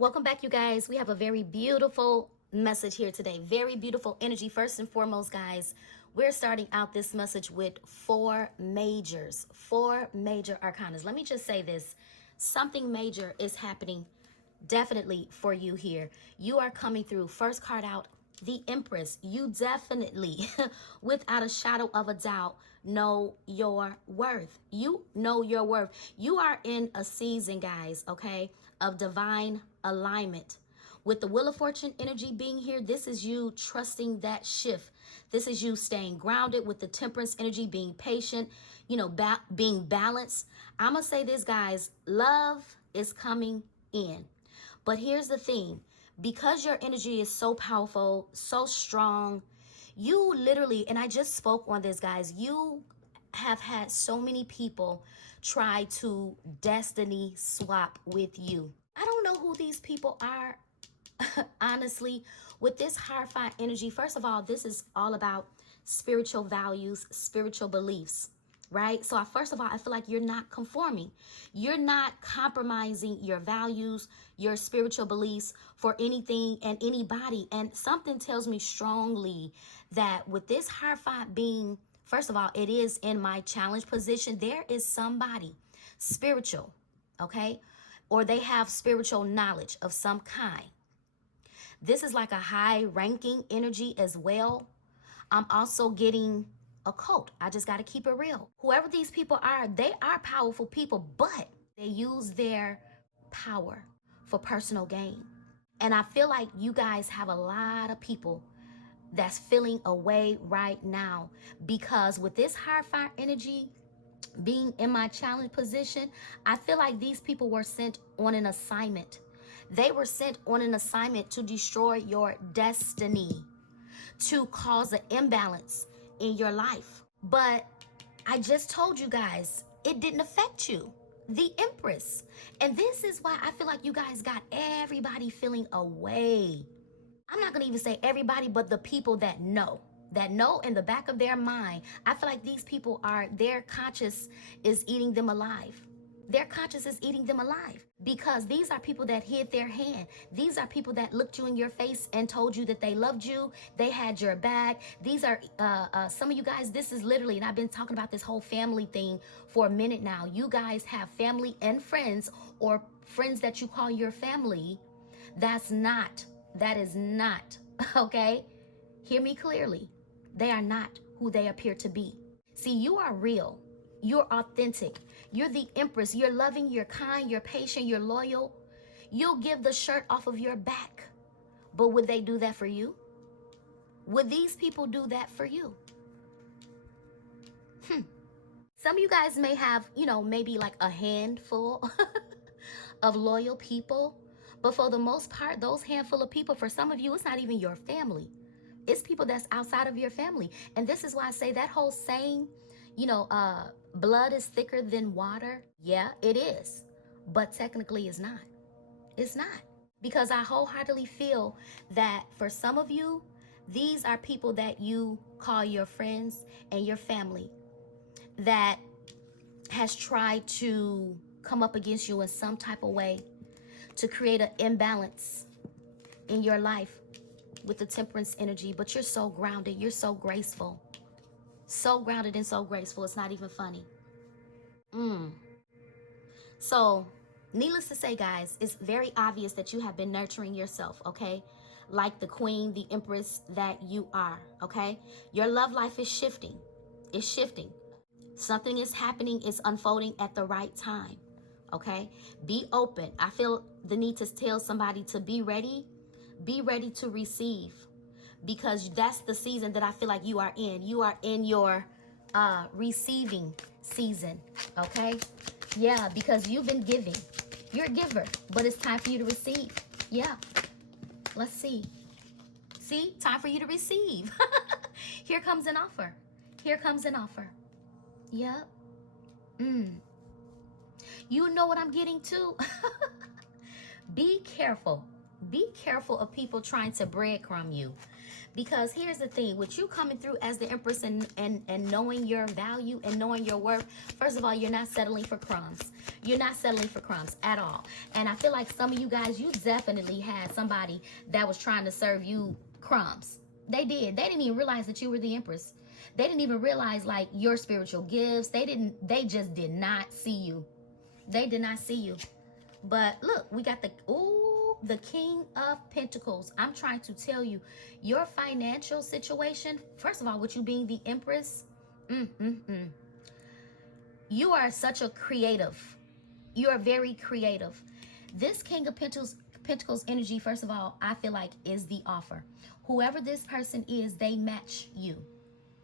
Welcome back, you guys. We have a very beautiful message here today. Very beautiful energy. First and foremost, guys, we're starting out this message with four major arcanas. Let me just say this. Something major is happening definitely for you here. You are coming through. First card out, the Empress. You definitely, without a shadow of a doubt, know your worth. You know your worth. You are in a season, guys, okay, of divine alignment. With the Wheel of Fortune energy being here, this is you trusting that shift. This is you staying grounded. With the Temperance energy being patient, being balanced. I'm going to say this, guys, love is coming in. But here's the thing, because your energy is so powerful, so strong, you literally, and I just spoke on this, guys, you have had so many people try to destiny swap with you. I don't know who these people are, honestly. With this Hierophant energy, first of all, this is all about spiritual values, spiritual beliefs, right? So first of all, I feel like you're not conforming. You're not compromising your values, your spiritual beliefs for anything and anybody. And something tells me strongly that with this Hierophant being, first of all, it is in my challenge position. There is somebody spiritual, okay? Or they have spiritual knowledge of some kind. This is like a high ranking energy as well. I'm also getting occult. I just got to keep it real. Whoever these people are, they are powerful people, but they use their power for personal gain. And I feel like you guys have a lot of people that's feeling away right now, because with this Hierophant energy being in my challenge position, I feel like these people were sent on an assignment. They were sent on an assignment to destroy your destiny, to cause an imbalance in your life. But I just told you guys, it didn't affect you. The Empress. And this is why I feel like you guys got everybody feeling away. I'm not going to even say everybody, but the people that know in the back of their mind. I feel like these people their conscience is eating them alive. Their conscience is eating them alive, because these are people that hid their hand. These are people that looked you in your face and told you that they loved you. They had your back. These are some of you guys, this is literally, and I've been talking about this whole family thing for a minute now. You guys have family and friends, or friends that you call your family. That is not, okay? Hear me clearly. They are not who they appear to be. See, you are real. You're authentic. You're the Empress. You're loving, you're kind, you're patient, you're loyal. You'll give the shirt off of your back. But would they do that for you? Would these people do that for you? Some of you guys may have, maybe like a handful of loyal people. But for the most part, those handful of people, for some of you, it's not even your family. It's people that's outside of your family. And this is why I say that whole saying, blood is thicker than water. Yeah, it is. But technically it's not. It's not. Because I wholeheartedly feel that for some of you, these are people that you call your friends and your family that has tried to come up against you in some type of way to create an imbalance in your life with the Temperance energy. But you're so grounded. You're so graceful. So grounded and so graceful. It's not even funny. So, needless to say, guys, it's very obvious that you have been nurturing yourself, okay? Like the Queen, the Empress that you are, okay? Your love life is shifting. It's shifting. Something is happening. It's unfolding at the right time, okay? Be open. I feel the need to tell somebody to be ready. Be ready to receive, because that's the season that I feel like you are in. You are in your receiving season, okay? Yeah, because you've been giving. You're a giver, but it's time for you to receive. Yeah, let's see. See, time for you to receive. Here comes an offer. Here comes an offer. Yep. You know what I'm getting to? Be careful. Be careful of people trying to breadcrumb you. Because here's the thing, with you coming through as the Empress and knowing your value and knowing your worth, first of all, you're not settling for crumbs. You're not settling for crumbs at all. And I feel like some of you guys, you definitely had somebody that was trying to serve you crumbs. They did. They didn't even realize that you were the Empress. They didn't even realize like your spiritual gifts. They just did not see you. They did not see you. But look, we got the King of Pentacles. I'm trying to tell you, your financial situation, first of all, with you being the Empress, you are such a creative. You are very creative. This King of Pentacles energy, first of all, I feel like is the offer. Whoever this person is, they match you.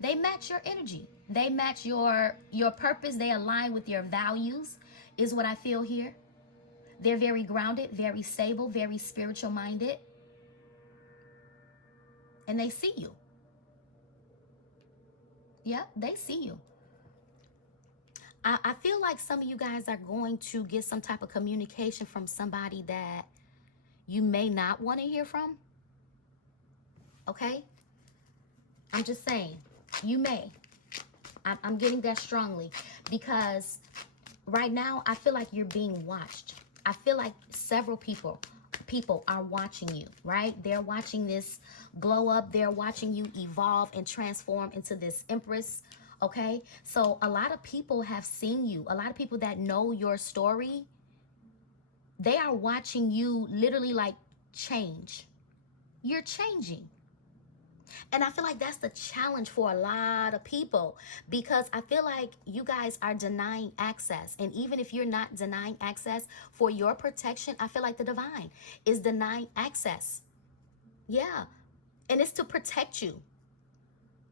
They match your energy. They match your purpose. They align with your values, is what I feel here. They're very grounded, very stable, very spiritual minded. And they see you. Yep, they see you. I feel like some of you guys are going to get some type of communication from somebody that you may not want to hear from. Okay? I'm just saying, you may. I'm getting that strongly because right now I feel like you're being watched. I feel like several people are watching you, right? They're watching this glow up. They're watching you evolve and transform into this Empress, okay? So a lot of people have seen you. A lot of people that know your story, they are watching you literally like change. You're changing. And I feel like that's the challenge for a lot of people because I feel like you guys are denying access. And even if you're not denying access for your protection, I feel like the divine is denying access. Yeah. And it's to protect you.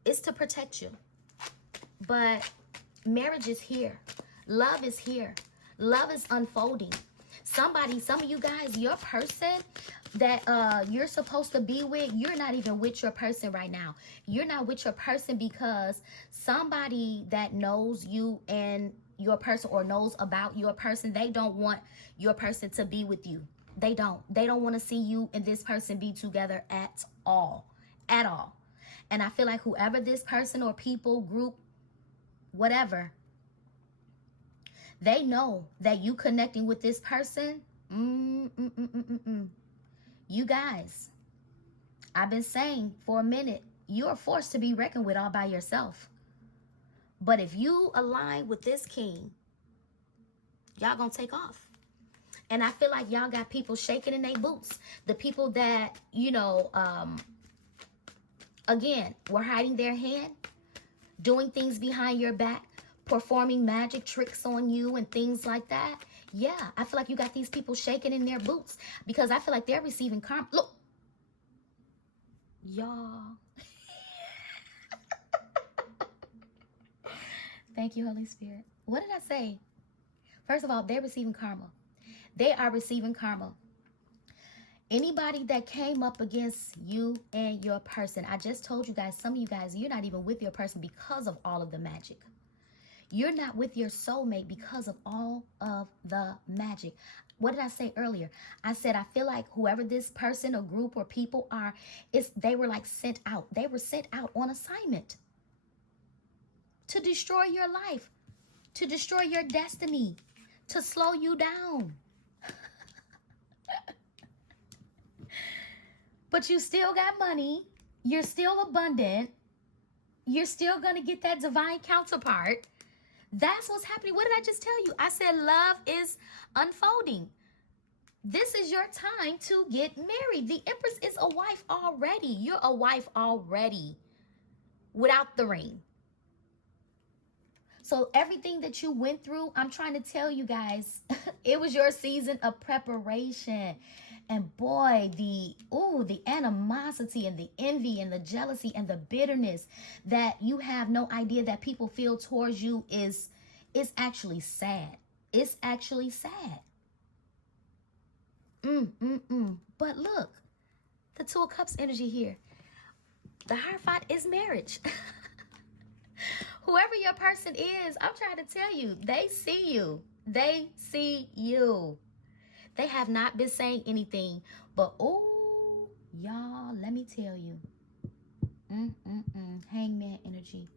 It's to protect you. But marriage is here. Love is here. Love is unfolding. Some of you guys, your person that you're supposed to be with, you're not even with your person right now. You're not with your person because somebody that knows you and your person or knows about your person, they don't want your person to be with you. They don't want to see you and this person be together at all. At all. And I feel like whoever this person or people, group, whatever, they know that you connecting with this person. You guys, I've been saying for a minute, you're forced to be reckoned with all by yourself. But if you align with this king, y'all gonna take off. And I feel like y'all got people shaking in their boots. The people that, you know, again, were hiding their hand, doing things behind your back, performing magic tricks on you and things like that. Yeah, I feel like you got these people shaking in their boots because I feel like they're receiving karma. Look, y'all. Thank you, Holy Spirit. What did I say? First of all, they're receiving karma. They are receiving karma. Anybody that came up against you and your person, I just told you guys, some of you guys, you're not even with your person because of all of the magic. You're not with your soulmate because of all of the magic. What did I say earlier? I said, I feel like whoever this person or group or people are, they were like sent out. They were sent out on assignment to destroy your life, to destroy your destiny, to slow you down. But you still got money. You're still abundant. You're still going to get that divine counterpart. That's what's happening. What did I just tell you? I said love is unfolding. This is your time to get married. The Empress is a wife already. You're a wife already without the ring. So everything that you went through, I'm trying to tell you guys, it was your season of preparation. And boy, the animosity and the envy and the jealousy and the bitterness that you have no idea that people feel towards you is actually sad. It's actually sad. But look, the Two of Cups energy here. The Hierophant is marriage. Whoever your person is, I'm trying to tell you, they see you. They see you. They have not been saying anything. But, oh, y'all, let me tell you. Hangman energy.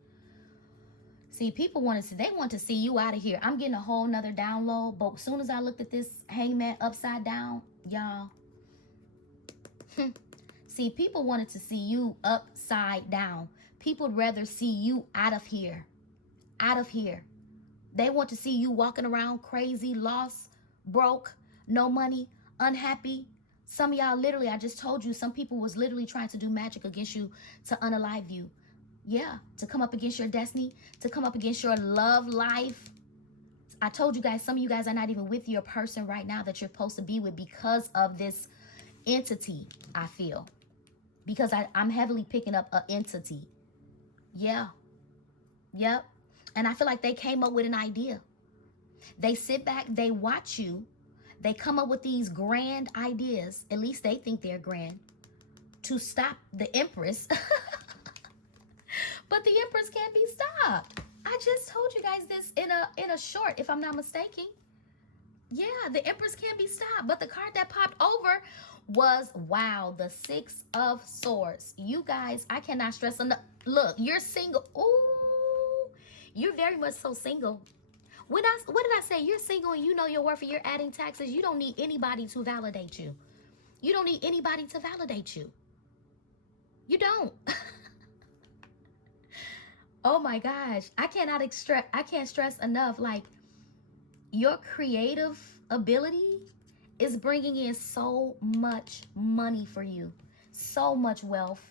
See, people they want to see you out of here. I'm getting a whole nother download. But as soon as I looked at this hangman upside down, y'all. See, people wanted to see you upside down. People would rather see you out of here. Out of here. They want to see you walking around crazy, lost, broke, no money, unhappy. Some of y'all literally, I just told you, some people was literally trying to do magic against you to unalive you. Yeah, to come up against your destiny, to come up against your love life. I told you guys, some of you guys are not even with your person right now that you're supposed to be with because of this entity, I feel. Because I'm heavily picking up an entity. Yeah. Yep. And I feel like they came up with an idea. They sit back, they watch you. They come up with these grand ideas. At least they think they're grand. To stop the Empress. But the Empress can't be stopped. I just told you guys this in a short, if I'm not mistaken. Yeah, the Empress can't be stopped. But the card that popped over was, wow, the Six of Swords. You guys, I cannot stress enough. Look, you're single. Ooh, you're very much so single. What did I say? You're single and you know your worth and you're adding taxes. You don't need anybody to validate you. You don't need anybody to validate you. You don't. Oh my gosh. I can't stress enough. Like, your creative ability is bringing in so much money for you. So much wealth.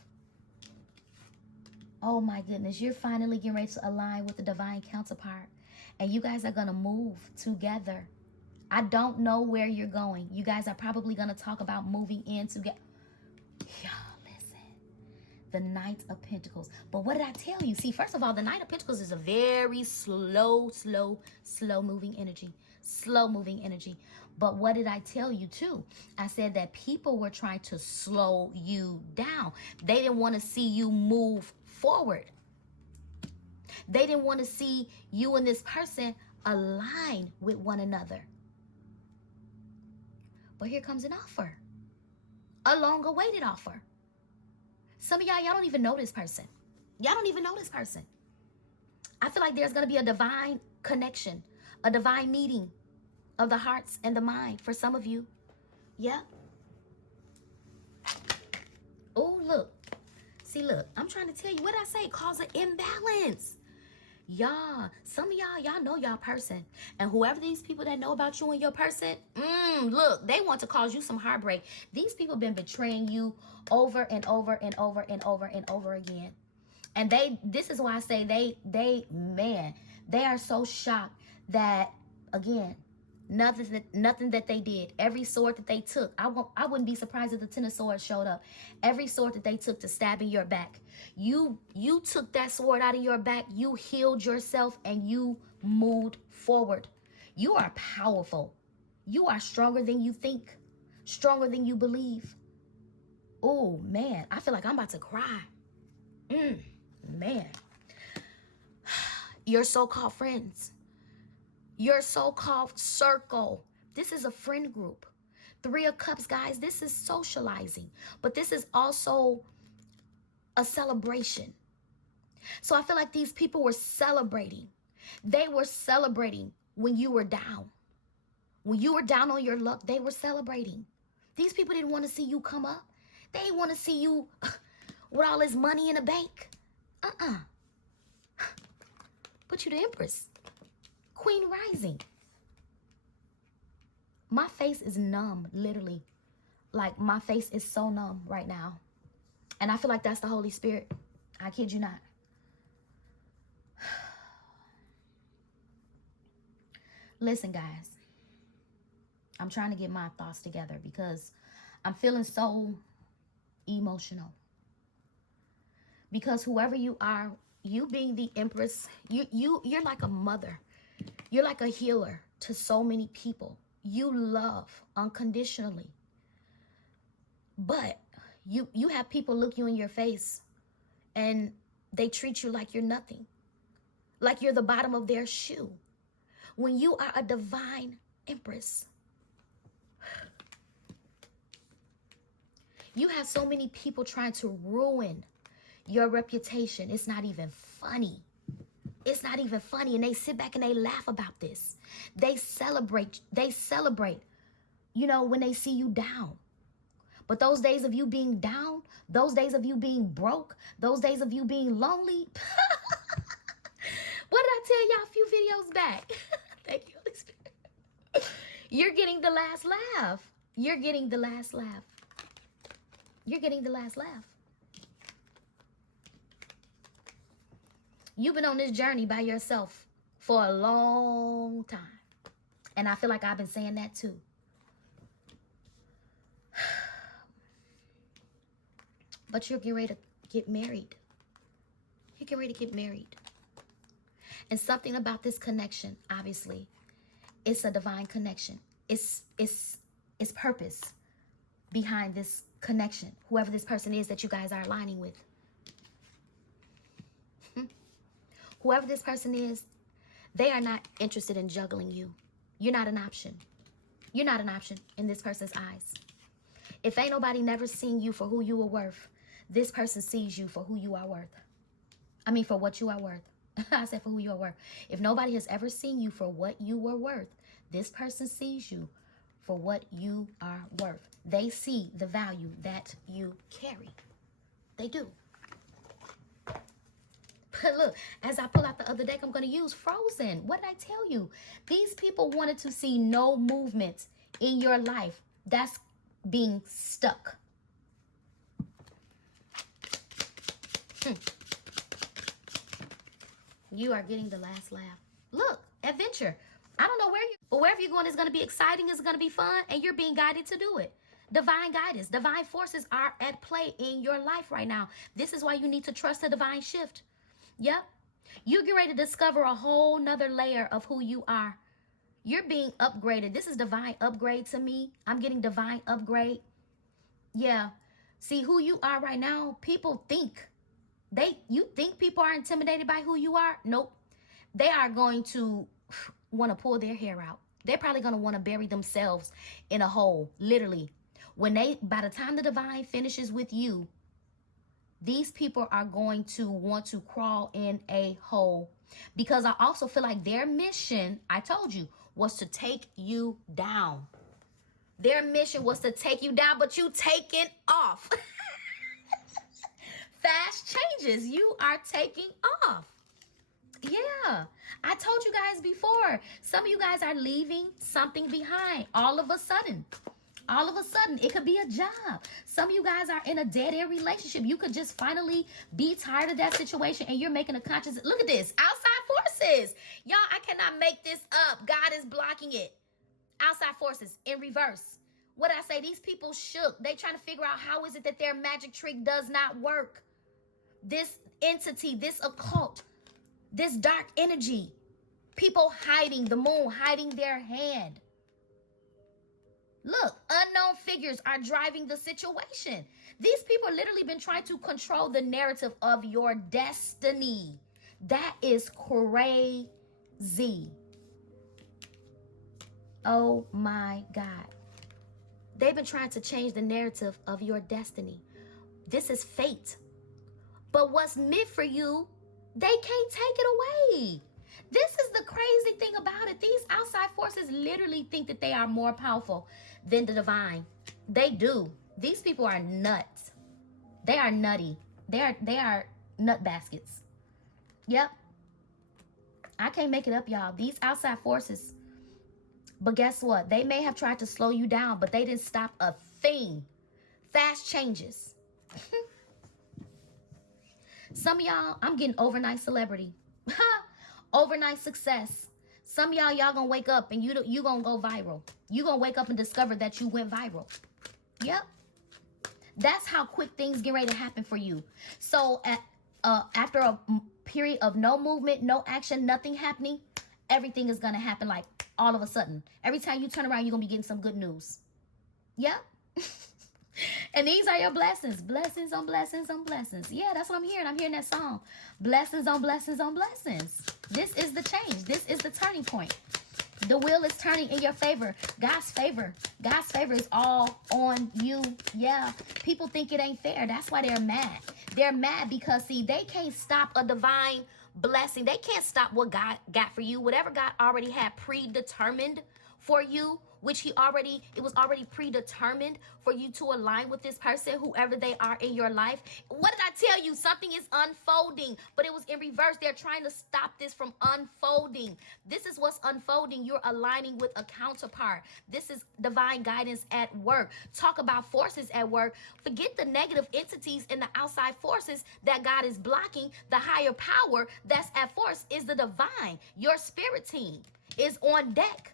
Oh my goodness. You're finally getting ready to align with the divine counterpart. And you guys are going to move together. I don't know where you're going. You guys are probably going to talk about moving in together. Y'all, listen. The Knight of Pentacles. But what did I tell you? See, first of all, the Knight of Pentacles is a very slow moving energy. Slow moving energy. But what did I tell you too? I said that people were trying to slow you down. They didn't want to see you move forward. They didn't want to see you and this person align with one another. But here comes an offer. A long-awaited offer. Some of y'all don't even know this person. Y'all don't even know this person. I feel like there's going to be a divine connection, a divine meeting of the hearts and the mind for some of you. Yeah. Oh, look. See, look, I'm trying to tell you, what did I say? Cause an imbalance. Y'all, some of y'all know y'all person. And whoever these people that know about you and your person, look, they want to cause you some heartbreak. These people been betraying you over and over and over and over and over again. And this is why I say they are so shocked that, again, nothing that they did, every sword that they took, I wouldn't be surprised if the Ten of Swords showed up. Every sword that they took to stab in your back, you took that sword out of your back, you healed yourself, and you moved forward. You are powerful. You are stronger than you think, stronger than you believe. Oh man, I feel like I'm about to cry. Man, your so-called friends, your so-called circle. This is a friend group. Three of Cups, guys, this is socializing. But this is also a celebration. So I feel like these people were celebrating. They were celebrating when you were down. When you were down on your luck, they were celebrating. These people didn't want to see you come up. They didn't want to see you with all this money in the bank. But you the Empress. Queen rising. My face is numb, literally. Like, my face is so numb right now. And I feel like that's the Holy Spirit. I kid you not. Listen, guys. I'm trying to get my thoughts together because I'm feeling so emotional. Because whoever you are, you being the Empress, you're like a mother. You're like a healer to so many people. You love unconditionally. But you have people look you in your face and they treat you like you're nothing. Like you're the bottom of their shoe. When you are a divine Empress, You have so many people trying to ruin your reputation. It's not even funny. It's not even funny. And they sit back and they laugh about this. They celebrate, you know, when they see you down. But those days of you being down, those days of you being broke, those days of you being lonely. What did I tell y'all a few videos back? Thank you, Holy Spirit. You're getting the last laugh. You're getting the last laugh. You're getting the last laugh. You've been on this journey by yourself for a long time. And I feel like I've been saying that too. But you're getting ready to get married. You're getting ready to get married. And something about this connection, obviously, it's a divine connection. It's purpose behind this connection. Whoever this person is that you guys are aligning with. Whoever this person is, they are not interested in juggling you. You're not an option. You're not an option in this person's eyes. If ain't nobody never seen you for who you are worth, this person sees you for who you are worth. I mean, for what you are worth. I said for who you are worth. If nobody has ever seen you for what you were worth, this person sees you for what you are worth. They see the value that you carry. They do. But look, as I pull out the other deck, I'm going to use Frozen. What did I tell you? These people wanted to see no movement in your life. That's being stuck. You are getting the last laugh. Look, adventure. I don't know where you, but wherever you're going is going to be exciting. It's going to be fun, and you're being guided to do it. Divine guidance, divine forces are at play in your life right now. This is why you need to trust the divine shift. Yep. You get ready to discover a whole nother layer of who you are. You're being upgraded. This is divine upgrade to me. I'm getting divine upgrade. Yeah. See who you are right now. People think. You think people are intimidated by who you are? Nope. They are going to want to pull their hair out. They're probably going to want to bury themselves in a hole. Literally. By the time the divine finishes with you, these people are going to want to crawl in a hole. Because I also feel like their mission, I told you, was to take you down. Their mission was to take you down, but you taking off. Fast changes. You are taking off. Yeah. I told you guys before. Some of you guys are leaving something behind all of a sudden. All of a sudden, it could be a job. Some of you guys are in a dead-end relationship. You could just finally be tired of that situation and you're making a conscious... Look at this. Outside forces. Y'all, I cannot make this up. God is blocking it. Outside forces in reverse. What did I say? These people shook. They trying to figure out how is it that their magic trick does not work. This entity, this occult, this dark energy. People hiding, the moon hiding their hand. Look, unknown figures are driving the situation. These people have literally been trying to control the narrative of your destiny. That is crazy. Oh my God. They've been trying to change the narrative of your destiny. This is fate. But what's meant for you, they can't take it away. This is the crazy thing about it. These outside forces literally think that they are more powerful than the divine. They do. These people are nuts. They are nutty. They are nut baskets. Yep. I can't make it up, y'all. These outside forces. But guess what? They may have tried to slow you down, but they didn't stop a thing. Fast changes. Some of y'all, I'm getting overnight celebrity. Overnight success. Some of y'all gonna wake up and you gonna go viral. You gonna wake up and discover that you went viral. Yep. That's how quick things get ready to happen for you. So after a period of no movement, no action, nothing happening, everything is gonna happen like all of a sudden. Every time you turn around, you're gonna be getting some good news. Yep. And these are your blessings. Blessings on blessings on blessings. Yeah, that's what I'm hearing. I'm hearing that song. Blessings on blessings on blessings. This is the change. This is the turning point. The wheel is turning in your favor. God's favor is all on you. Yeah. People think it ain't fair. That's why they're mad. They're mad because, see, they can't stop a divine blessing. They can't stop what God got for you. Whatever God already had predetermined for you, which it was already predetermined for you to align with this person, whoever they are in your life. What did I tell you? Something is unfolding, but it was in reverse. They're trying to stop this from unfolding. This is what's unfolding. You're aligning with a counterpart. This is divine guidance at work. Talk about forces at work. Forget the negative entities and the outside forces that God is blocking. The higher power that's at force is the divine. Your spirit team is on deck,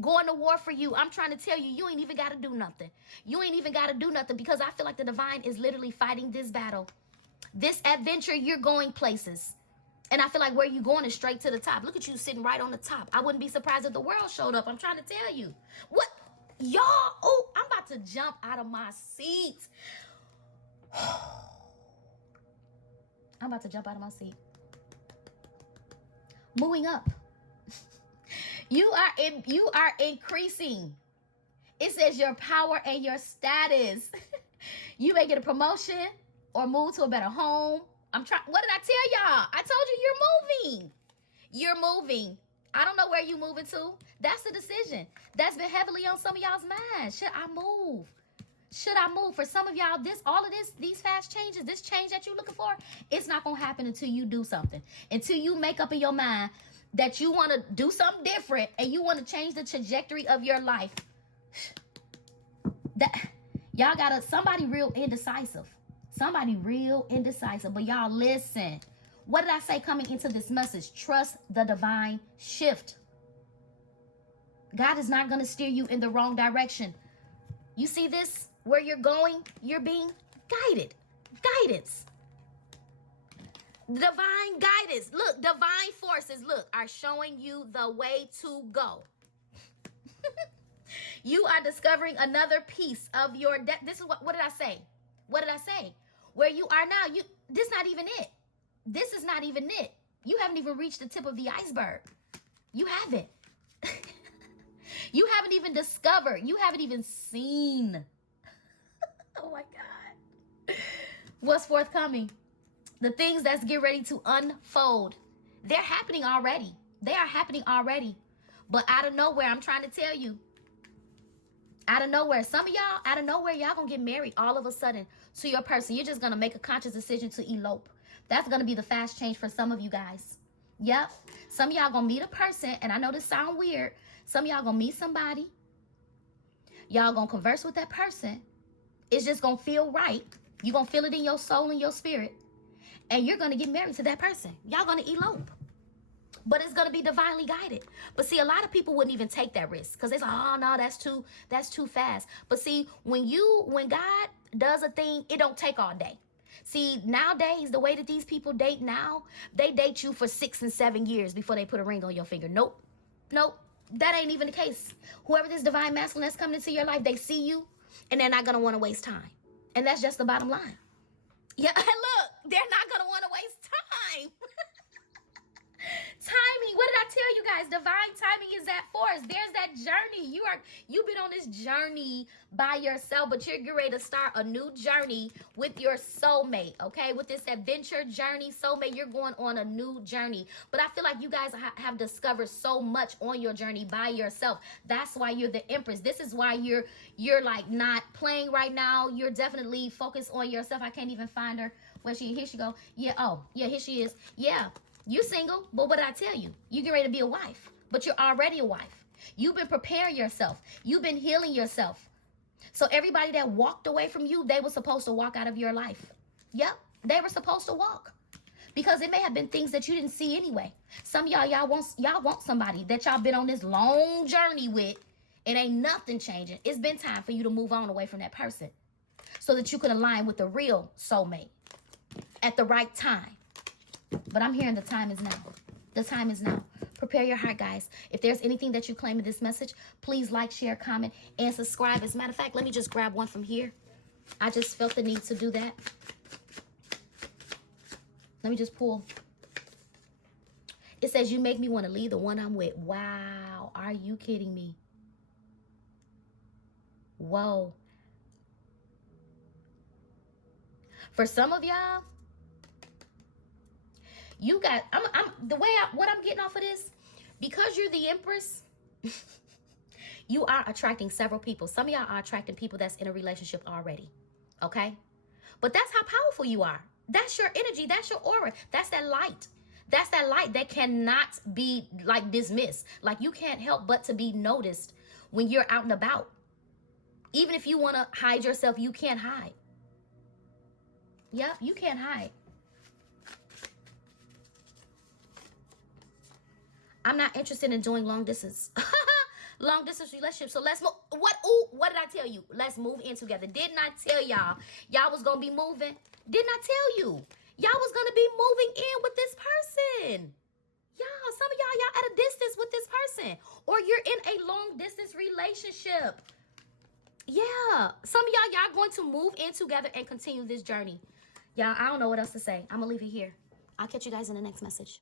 going to war for you. I'm trying to tell you, you ain't even got to do nothing. You ain't even got to do nothing, because I feel like the divine is literally fighting this battle. This adventure, you're going places. And I feel like where you going is straight to the top. Look at you sitting right on the top. I wouldn't be surprised if the world showed up. I'm trying to tell you. What? Y'all, oh, I'm about to jump out of my seat. I'm about to jump out of my seat. Moving up. You are increasing. It says your power and your status. You may get a promotion or move to a better home. What did I tell y'all? I told you you're moving. You're moving. I don't know where you're moving to. That's the decision. That's been heavily on some of y'all's minds. Should I move? Should I move? For some of y'all, these fast changes, this change that you're looking for, it's not going to happen until you do something. Until you make up in your mind that you want to do something different and you want to change the trajectory of your life. That y'all got somebody real indecisive. Somebody real indecisive. But y'all listen. What did I say coming into this message? Trust the divine shift. God is not going to steer you in the wrong direction. You see this? Where you're going, you're being guided. Guidance. Divine guidance. Look, divine forces, look, are showing you the way to go. You are discovering another piece of your this is what did I say? What did I say? Where you are now, this not even it. This is not even it. You haven't even reached the tip of the iceberg. You haven't. You haven't even discovered. You haven't even seen. Oh my God. What's forthcoming? The things that's getting ready to unfold, they're happening already. They are happening already. But out of nowhere, I'm trying to tell you, out of nowhere, some of y'all, out of nowhere, y'all gonna get married all of a sudden to your person. You're just gonna make a conscious decision to elope. That's gonna be the fast change for some of you guys. Yep. Some of y'all gonna meet a person, and I know this sound weird. Some of y'all gonna meet somebody. Y'all gonna converse with that person. It's just gonna feel right. You're gonna feel it in your soul and your spirit. And you're going to get married to that person. Y'all going to elope. But it's going to be divinely guided. But see, a lot of people wouldn't even take that risk because they're like, oh, no, that's too fast. But see, when God does a thing, it don't take all day. See, nowadays, the way that these people date now, they date you for 6 and 7 years before they put a ring on your finger. Nope. That ain't even the case. Whoever this divine masculine that's coming into your life, they see you and they're not going to want to waste time. And that's just the bottom line. Yeah, look, they're not going to want to waste time. Timing, what did I tell you guys? Divine timing is at force. There's that journey. You've been on this journey by yourself, but you're getting ready to start a new journey with your soulmate, okay? With this adventure journey, soulmate, you're going on a new journey. But I feel like you guys have discovered so much on your journey by yourself. That's why you're the empress. This is why you're like not playing right now. You're definitely focused on yourself. I can't even find her. Here she go. Yeah, oh, yeah, here she is. Yeah. You single, but what did I tell you? You get ready to be a wife, but you're already a wife. You've been preparing yourself. You've been healing yourself. So everybody that walked away from you, they were supposed to walk out of your life. Yep, they were supposed to walk. Because it may have been things that you didn't see anyway. Some of y'all want somebody that y'all been on this long journey with. It ain't nothing changing. It's been time for you to move on away from that person so that you can align with the real soulmate at the right time. But I'm hearing the time is now. The time is now. Prepare your heart, guys. If there's anything that you claim in this message, please like, share, comment, and subscribe. As a matter of fact, let me just grab one from here. I just felt the need to do that. Let me just pull. It says, you make me want to leave the one I'm with. Wow. Are you kidding me? Whoa. For some of y'all, you got, what I'm getting off of this, because you're the Empress, you are attracting several people. Some of y'all are attracting people that's in a relationship already. Okay? But that's how powerful you are. That's your energy. That's your aura. That's that light. That's that light that cannot be like dismissed. Like you can't help but to be noticed when you're out and about. Even if you want to hide yourself, you can't hide. Yep, you can't hide. I'm not interested in doing long distance. Long distance relationship. So let's move. What did I tell you? Let's move in together. Didn't I tell y'all was gonna be moving? Didn't I tell you y'all was gonna be moving in with this person? Y'all, some of y'all at a distance with this person, or you're in a long distance relationship. Yeah, some of y'all going to move in together and continue this journey. Y'all, I don't know what else to say. I'm gonna leave it here. I'll catch you guys in the next message.